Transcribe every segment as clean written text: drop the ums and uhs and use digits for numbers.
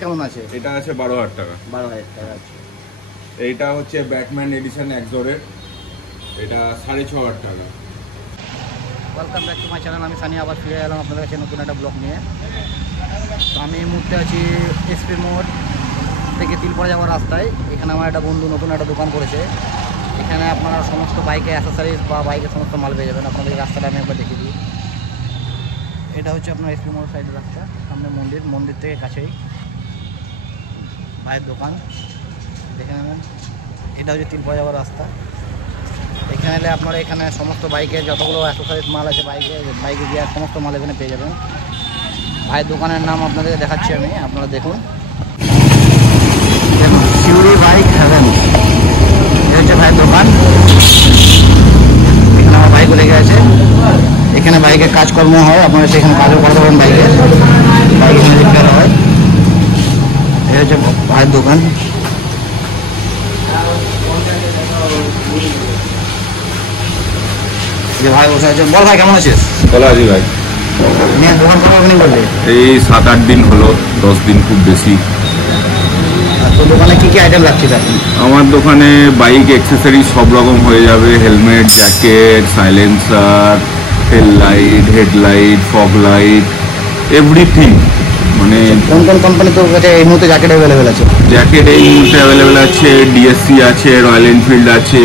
কেমন আছে? এটা আছে 12,000 টাকা। 12,000 টাকা আছে। এইটা হচ্ছে ব্যাটম্যান এডিশন এক্সোরের, এটা 6,500 টাকা। Welcome back to my channel. আমি সানি আবার ফিরে এলাম আপনাদের কাছে নতুন একটা ব্লগ নিয়ে। তো আমি এই মুহূর্তে আছি এসপি মোড় থেকে তিলপাড়া যাওয়ার রাস্তায়। এখানে আমার একটা বন্ধু নতুন একটা দোকান করেছে। এখানে আপনারা সমস্ত বাইকের অ্যাসেসরিজ বা বাইকের সমস্ত মাল পেয়ে যাবেন। আপনাদের রাস্তাটা আমি একবার দেখিয়ে দিই। এটা হচ্ছে আপনার এসপি মোড় সাইডের রাস্তা, সামনে মন্দির থেকে কাছেই ভাইয়ের দোকান দেখে নেবেন। এটা হচ্ছে তিলপাড়া যাওয়ার রাস্তা। এখানে এলে আপনারা এখানে সমস্ত বাইকের যতগুলো অ্যাসেসরিজ মাল আছে বাইকে গিয়ে সমস্ত মাল এখানে পেয়ে যাবেন। ভাইয়ের দোকানের নাম আপনাদের দেখাচ্ছি আমি, আপনারা দেখুন শিউরি বাইক হেভেন। এটা হচ্ছে ভাইয়ের দোকান। এখানে আমার বাইকও লেগে আছে। এখানে বাইকের কাজকর্ম হয়, আপনারা সেখানে কাজও করতে পারেন। বাইকের এখানে রিপেয়ার হয়। এটা হচ্ছে ভাইয়ের দোকান। ভাই বসে আছে। বল ভাই কেমন আছিস? ভালো আছি ভাই। দোকান করা আপনি বললে এই 7-8 দিন হলো, 10 দিন খুব বেশি। তো দোকানে কি কি আইটেম রাখছিস আপনি? আমার দোকানে বাইক অ্যাক্সেসরিজ সব রকম হয়ে যাবে, হেলমেট, জ্যাকেট, সাইলেন্সার, টেল light, headlight, fog light, everything. মানে কোন কোন কোম্পানি তোর কাছে এই মুহূর্তে জ্যাকেট অ্যাভেলেবেল আছে? জ্যাকেট এই মুহূর্তে অ্যাভেলেবেল আছে, ডিএসসি আছে, রয়্যাল এনফিল্ড আছে,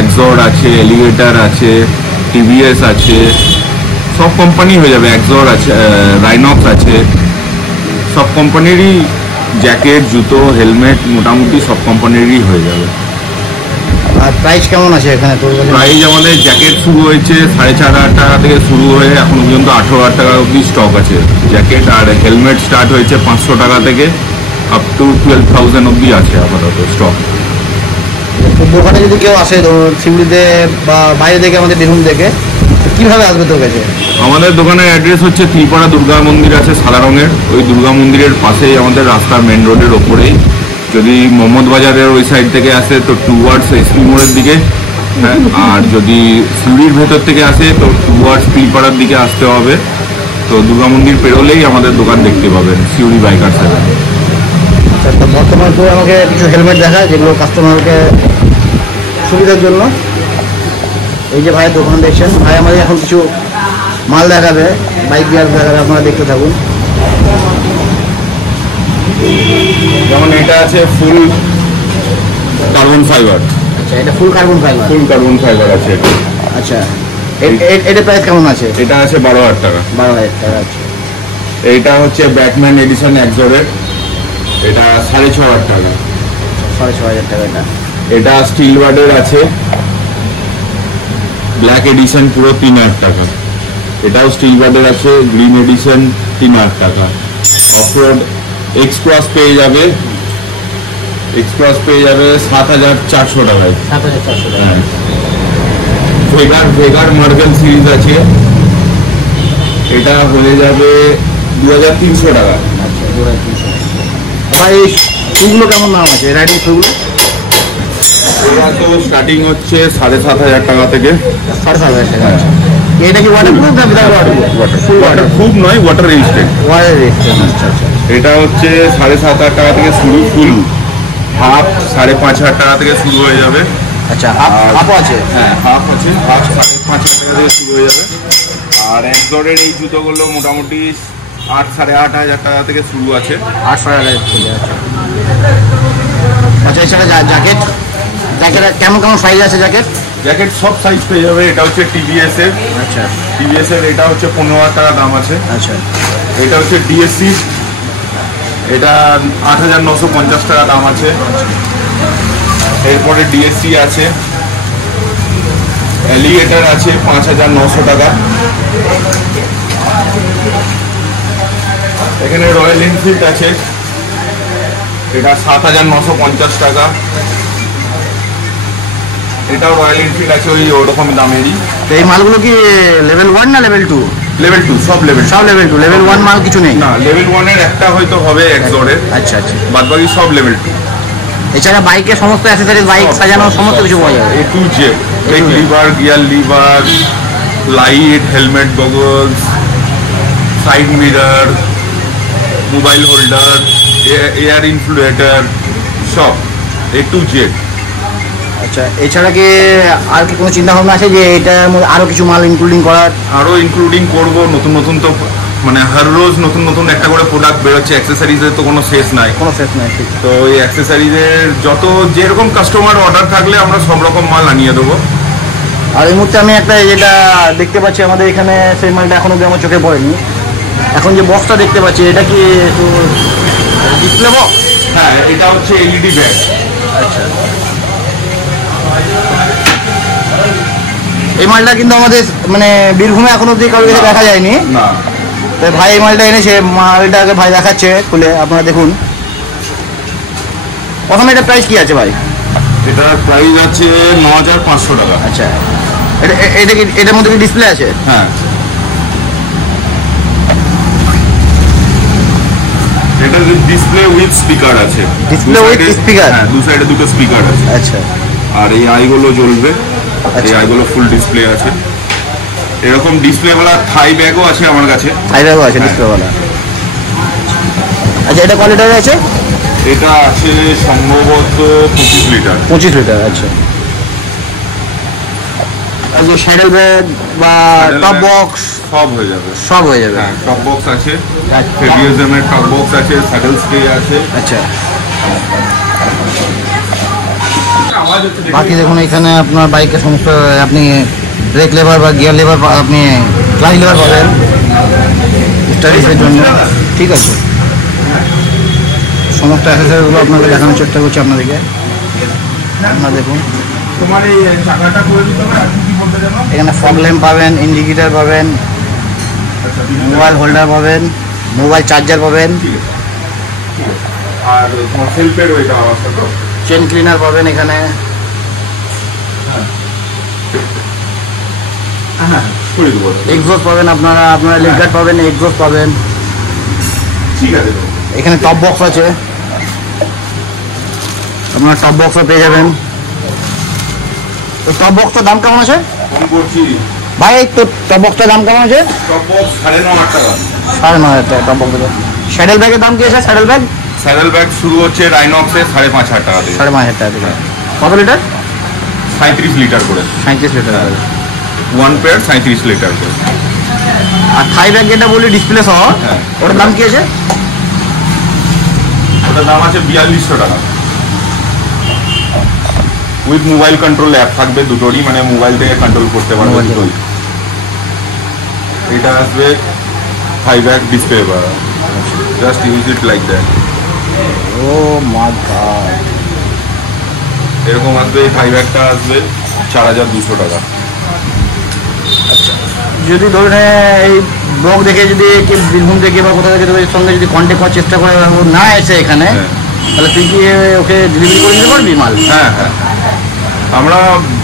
এক্সোর্ড আছে, এলিগেটার আছে, টিভিএস আছে, সব কোম্পানি হয়ে যাবে। এক্সোর্ড আছে, রাইনক্স আছে, সব কোম্পানিরই জ্যাকেট, জুতো, হেলমেট মোটামুটি সব কোম্পানিরই হয়ে যাবে। আর প্রাইস কেমন আছে এখানে তোর কাছে? প্রাইস আমাদের জ্যাকেট শুরু হয়েছে 4,500 টাকা থেকে শুরু হয়ে এখন পর্যন্ত 18,000 টাকা অবধি স্টক আছে জ্যাকেট। আর হেলমেট স্টার্ট হয়েছে 500 টাকা থেকে আপ টু 12,000 অবধি আছে আপাতত স্টক। দোকানে যদি কেউ আসে শিউরিতে বা বাইরে থেকে আমাদের বীরভূম থেকে, কীভাবে আসবে তোর কাছে? আমাদের দোকানের অ্যাড্রেস হচ্ছে তিলপাড়া দুর্গা মন্দির আছে সাদা রঙের, ওই দুর্গা মন্দিরের পাশেই আমাদের রাস্তা, মেন রোডের ওপরেই। যদি মোহাম্মদ বাজারের ওই সাইড থেকে আসে তো টুয়ার্ডস এসপি মোড়ের দিকে, হ্যাঁ। আর যদি শিউরির ভেতর থেকে আসে তো টুয়ার্ডস তিলপাড়ার দিকে আসতে হবে। তো দুর্গা মন্দির পেরোলেই আমাদের দোকান দেখতে পাবেন, শিউরি বাইকার সেভেন। আচ্ছা, তো বর্তমানে তো আমাকে কিছু হেলমেট দেখা যেগুলো কাস্টমারকে সুবিধার জন্য। এই যে ভাইয়ের দোকান দেখছেন, ভাই আমাদের এখন কিছু মাল দেখাবে, বাইক গিয়ার দেখাবে, আপনারা দেখতে থাকুন। যেমন এটা আছে ফুল কার্বন ফাইবার। আচ্ছা, এটা ফুল কার্বন ফাইবার? ফুল কার্বন ফাইবার আছে এটা। আচ্ছা, এটা প্রাইস কেমন আছে? এটা আছে 12,000 টাকা। 12,000 টাকা আছে। এইটা হচ্ছে ব্যাটম্যান এডিশন এক্সোরের, এটা 6,500 টাকা। 6,500 টাকা এটা। এটা স্টিল বার্ডের আছে, ব্ল্যাক এডিশন পুরো 3,000 টাকা। এটাও স্টিল বার্ডের আছে, গ্রিন এডিশন 3,000 টাকা। অফরোড এক্সক্রস পেয়ে যাবে, 7,400 টাকায়। 7,400 টাকা। ভেগার মার্বেল সিরিজ আছে, এটা হয়ে যাবে 2,300 টাকা। আচ্ছা, 2,300। ভাই এই শুগুলো কেমন দাম আছে, রাইডিং শুগুলো? এটা তো স্টার্টিং হচ্ছে 7,500 টাকা থেকে। 7,500 টাকা। এটা কি ওয়াটারপ্রুফ না বিদাউট ওয়াটারপ্রুফ? ফুল ওয়াটারপ্রুফ নয়, ওয়াটার রেজিস্ট্যান্ট। Water resistant. আচ্ছা আচ্ছা। এটা হচ্ছে 7,500 টাকা থেকে শুরু, ফুল হাফ 5,500 টাকা থেকে শুরু হয়ে যাবে। আচ্ছা, হাফও আছে? হ্যাঁ, হাফ আছে, হাফ 5,500 টাকা থেকে শুরু হয়ে যাবে। আর এক্সোর্ডের এই জুতোগুলো মোটামুটি 8,500 টাকা থেকে শুরু আছে। 8,500 থেকে। আচ্ছা, এছাড়া জ্যাকেট কেমন কেমন সাইজ আছে? জ্যাকেট সব সাইজ পেয়ে যাবে। এটা হচ্ছে টিভিএস এর। আচ্ছা, টিভিএস এর এটা হচ্ছে 15,000 টাকা দাম আছে। আচ্ছা। এটা হচ্ছে ডিএসসি, এটা 8,950 টাকা দাম আছে। এরপরে ডিএসসি আছে, এলিগেটার আছে 5,900 টাকা। এখানে রয়্যাল এনফিল্ড আছে, এটা 7,950 টাকা। এটাও রয়্যাল এনফিল্ড আছে, ওরকম দামেরই। তো এই মালগুলো কি লেভেল 1 না লেভেল 2? লেভেল 2, সব লেভেল লেভেল 1 মাল কিছু নেই? না, লেভেল 1 এর একটা হয়তো হবে এক্সোর্ডের। আচ্ছা আচ্ছা, বাদবাকি সব লেভেল 2। এছাড়া বাইকের সমস্ত অ্যাসেসরিজ, বাইক সাজানো সমস্ত কিছু পাওয়া যাবে। A to Z, brake lever, gear lever, light, helmet, goggles, side mirror, mobile holder, air inflator সব A to Z। আচ্ছা, এছাড়া কি আর কি কোনো চিন্তা ভাবনা আছে যে এটার মধ্যে আরও কিছু মাল ইনক্লুডিং করার? আরও ইনক্লুডিং করব, নতুন নতুন তো মানে হার রোজ নতুন নতুন একটা করে প্রোডাক্ট বেরোচ্ছে। অ্যাক্সেসরিজের তো কোনো শেষ নাই। ঠিক। তো এই অ্যাক্সেসরিজের যত যেরকম কাস্টমার অর্ডার থাকলে আমরা সব রকম মাল আনিয়ে দেবো। আর এই মুহূর্তে আমি একটা যেটা দেখতে পাচ্ছি আমাদের এখানে, সেই মালটা এখনো অব্দি আমার চোখে পড়েনি। এখন যে বক্সটা দেখতে পাচ্ছি এটা কি ডিসপ্লে বক্স? হ্যাঁ, এটা হচ্ছে এলইডি ব্যাগ। আচ্ছা, এই মালটা কিন্তু আমাদের মানে বীরভূমে এখনো অব্দি কারোর কাছে দেখা যায়নি। না, তো ভাই এই মালটা এনেছে, মালটাকে ভাই দেখাচ্ছে খুলে, আপনারা দেখুন। প্রথমে এটা প্রাইস কি আছে ভাই? এটার প্রাইস আছে 9500 টাকা। আচ্ছা, এটা কি এটার মধ্যে কি ডিসপ্লে আছে? হ্যাঁ, এটা ডিসপ্লে উইথ স্পিকার আছে। Display with speaker? হ্যাঁ, দু সাইডে দুটো স্পিকার আছে। আচ্ছা, আর এই আইগুলো জ্বলবে। এই আচ্ছা। আইগুলো ফুল ডিসপ্লে আছে। এরকম ডিসপ্লেওয়ালা থাই ব্যাগও আছে আমার কাছে। থাই ব্যাগও আছে হ্যাঁ। ডিসপ্লেওয়ালা? আচ্ছা, এটা কয় লিটার আছে? এটা আছে সম্ভবত 25 লিটার। 25 লিটার। আচ্ছা, আর যে স্যাডেল ব্যাগ বা টপ বক্স সব হয়ে যাবে। সব হয়ে যাবে? হ্যাঁ, টপ বক্স আছে, ফেডিয়াজম এর টপ বক্স আছে, স্যাডেল স্টে আছে। আচ্ছা, বাকি দেখুন এখানে আপনার বাইকের সমস্ত আপনি ব্রেক লেভার বা গিয়ার লেভার, আপনি ক্লাচ লেভার পাবেন স্টাডিজের জন্য। ঠিক আছে, সমস্ত অ্যাক্সেসরিগুলো আপনাকে দেখানোর চেষ্টা করছি আপনাদেরকে। আপনারা দেখুন, তোমার এই চাকাটা করে দিতে হবে। আর কি বলতে জানো? এখানে ফগ ল্যাম্প পাবেন, ইন্ডিকেটার পাবেন, মোবাইল হোল্ডার পাবেন, মোবাইল চার্জার পাবেন, আর তোমার সেলফের ওইটা অবস্থা তো চেন ক্লিনার পাবেন এখানে। হ্যাঁ, করে দেবো। এক্সস্ট পাবেন আপনারা লেগ গার্ড পাবেন, এক্সস্ট পাবেন। ঠিক আছে। এখানে টপ বক্স আছে, আপনারা টপ বক্সও পেয়ে যাবেন। তো টপ বক্সটার দাম কেমন আছে ফোন করছি। ভাই? তো টপ বক্সটার দাম কেমন আছে? টপ বক্স 9,500 টাকা। 9,500 টাকা টপ বক্স। স্যাডেল ব্যাগের দাম কি আছে? স্যাডেল ব্যাগ স্যাডেল ব্যাগ শুরু হচ্ছে রাইনক্সে 5,500 টাকা থেকে। 5,500 টাকা থেকে। কত লিটার? 37 লিটার করে। 37 লিটার। ওয়ান পেয়ার 37 লিটার করে। আর থাই ব্যাগ যেটা বলি ডিসপ্লে সহ, হ্যাঁ। ওটার দাম কি আছে? ওটার দাম আছে 4200 টাকা। উইথ মোবাইল কন্ট্রোল অ্যাপ থাকবে দুটোরই, মানে মোবাইল থেকে কন্ট্রোল করতে পারবে মোবাইল দুটোই। এটা আসবে থাই ব্যাগ ডিসপ্লে বা just use it like that. Oh my god, এরকম আসবে। এই থাই ব্যাগটা আসবে 4200 টাকা। যদি ধরুন এই ব্লগ দেখে যদি কেউ বীরভূম থেকে বা কোথাও থেকে তোদের সঙ্গে যদি কন্ট্যাক্ট করার চেষ্টা করে, ও না এসে এখানে, হ্যাঁ। তাহলে তুই কি ওকে ডেলিভারি করে দিতে পারবি মাল? হ্যাঁ হ্যাঁ, আমরা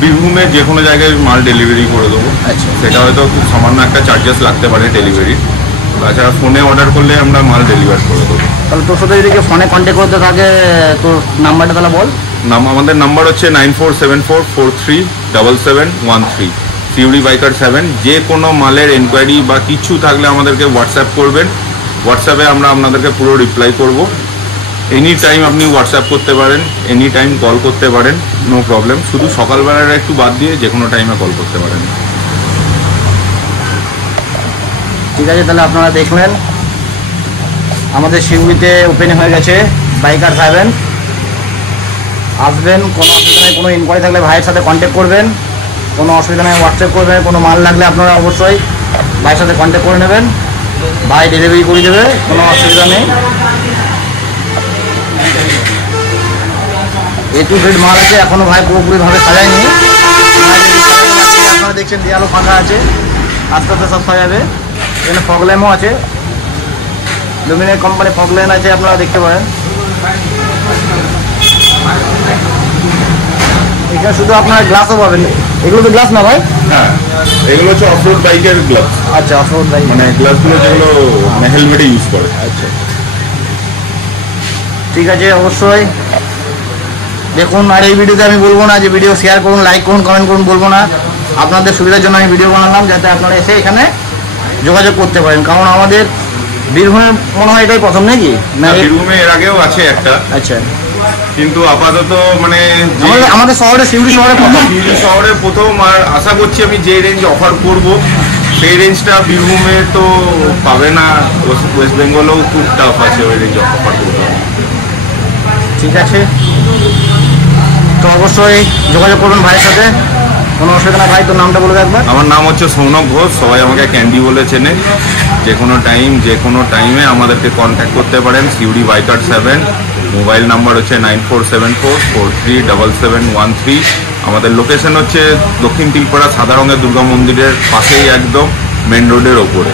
বীরভূমে যে কোনো জায়গায় মাল ডেলিভারি করে দেবো। আচ্ছা, সেটা হয়তো খুব সামান্য একটা চার্জেস লাগতে পারে ডেলিভারি। তাছাড়া ফোনে অর্ডার করলে আমরা মাল ডেলিভার করে দেবো। তাহলে তোর সাথে যদি কেউ ফোনে কন্ট্যাক্ট করতে থাকে, তোর নাম্বারটা তাহলে বল। আমাদের নাম্বার হচ্ছে 9474437713, সিউড়ি বাইকার 7। যে কোনো মালের এনকোয়ারি বা কিছু থাকলে আমাদেরকে হোয়াটসঅ্যাপ করবেন। হোয়াটসঅ্যাপে আমরা আপনাদেরকে পুরো রিপ্লাই করব। এনি টাইম আপনি হোয়াটসঅ্যাপ করতে পারেন, এনি টাইম কল করতে পারেন, নো প্রবলেম। শুধু সকালবেলাটা একটু বাদ দিয়ে যে কোনো টাইমে কল করতে পারেন। ঠিক আছে, তাহলে আপনারা দেখলেন আমাদের শিউড়িতে ওপেন হয়ে গেছে বাইকার 7। আসবেন, কোনো অসুবিধা নেই। কোনো ইনকোয়ারি থাকলে ভাইয়ের সাথে কন্ট্যাক্ট করবেন, কোনো অসুবিধা নেই। হোয়াটসঅ্যাপ করবেন, কোনো মাল লাগলে আপনারা অবশ্যই ভাইয়ের সাথে কন্ট্যাক্ট করে নেবেন, ভাই ডেলিভারি করে দেবে, কোনো অসুবিধা নেই। A to Z মাল আছে, এখনো ভাই পুরোপুরিভাবে সাজায়নি। আপনারা দেখছেন দেয়ালও ফাঁকা আছে, আস্তে আস্তে সব সাজাবে। এখানে ফগ ল্যাম্পও আছে, লুমিনের কোম্পানি ফগ ল্যাম্প আছে, আপনারা দেখতে পারেন। এখানে শুধু আপনার গ্লাসও পাবেন। এগুলো তো গ্লাস না ভাই? হ্যাঁ, এগুলো হচ্ছে অফরোড বাইকের গ্লাভস। আচ্ছা, অফরোড বাইক, মানে গ্লাভসগুলো যেগুলো হেলমেটে ইউজ করে। আচ্ছা, ঠিক আছে। অবশ্যই দেখুন। আর এই ভিডিওতে আমি বলবো না যে ভিডিও শেয়ার করুন, লাইক করুন, কমেন্ট করুন, বলবো না। আপনাদের সুবিধার জন্য আমি ভিডিও বানালাম, যাতে আপনারা এসে এখানে যোগাযোগ করতে পারেন। কারণ আমাদের বীরভূমে মনে হয় এটাই প্রথম নাকি না? বীরভূমে এর আগেও আছে একটা, আচ্ছা, কিন্তু আপাতত মানে আমাদের শহরে সিউড়ি শহরে প্রথম। সিউড়ি শহরে প্রথম, আর আশা করছি আমি যে রেঞ্জ অফার করব সেই রেঞ্জটা বীরভূমে তো পাবে না, ওয়েস্ট বেঙ্গলেও খুব টাফ আছে ওই রেঞ্জ অফার করতে। ঠিক আছে, তো অবশ্যই যোগাযোগ করবেন ভাইয়ের সাথে, কোনো অসুবিধা না। ভাই তোর নামটা বলে একবার। আমার নাম হচ্ছে সৌনক ঘোষ, সবাই আমাকে ক্যান্ডি বলে চেনে। যে কোনো টাইমে আমাদেরকে কন্ট্যাক্ট করতে পারেন। সিউড়ি বাইকার 7, মোবাইল নাম্বার হচ্ছে 9474437713। আমাদের লোকেশন হচ্ছে দক্ষিণ তিলপাড়া সাদা রঙের দুর্গা মন্দিরের পাশেই, একদম মেন রোডের ওপরে।